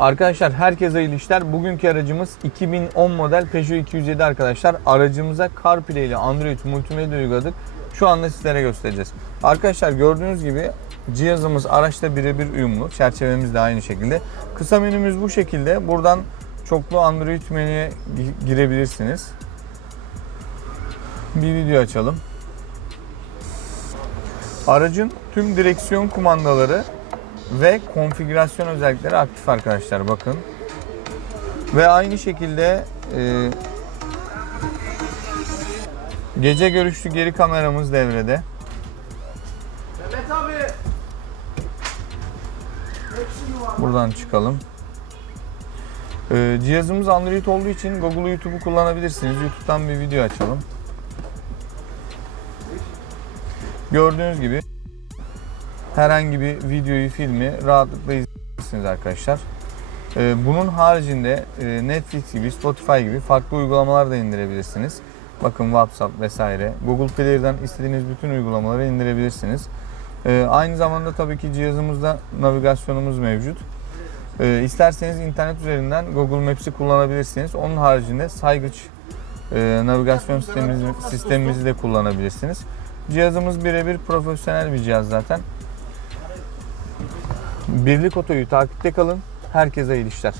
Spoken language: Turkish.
Arkadaşlar herkese hayırlı işler. Bugünkü aracımız 2010 model Peugeot 207 arkadaşlar. Aracımıza CarPlay ile Android multimedya uyguladık. Şu anda sizlere göstereceğiz. Arkadaşlar gördüğünüz gibi cihazımız araçla birebir uyumlu. Çerçevemiz de aynı şekilde. Kısa menümüz bu şekilde. Buradan çoklu Android menüye gi- girebilirsiniz. Bir video açalım. Aracın tüm direksiyon kumandaları ve konfigürasyon özellikleri aktif arkadaşlar bakın. Ve aynı şekilde e, gece görüşlü geri kameramız devrede. Buradan çıkalım. E, cihazımız Android olduğu için Google YouTube'u kullanabilirsiniz. YouTube'dan bir video açalım. Gördüğünüz gibi herhangi bir videoyu, filmi rahatlıkla izleyebilirsiniz arkadaşlar. Ee, Bunun haricinde e, Netflix gibi, Spotify gibi farklı uygulamalar da indirebilirsiniz. Bakın WhatsApp vesaire. Google Play'den istediğiniz bütün uygulamaları indirebilirsiniz. Ee, Aynı zamanda tabii ki cihazımızda navigasyonumuz mevcut. Ee, İsterseniz internet üzerinden Google Maps'i kullanabilirsiniz. Onun haricinde saygıç e, navigasyon sistemimizi, sistemimizi de kullanabilirsiniz. Cihazımız birebir profesyonel bir cihaz zaten. Birlik Oto'yu takipte kalın. Herkese iyi işler.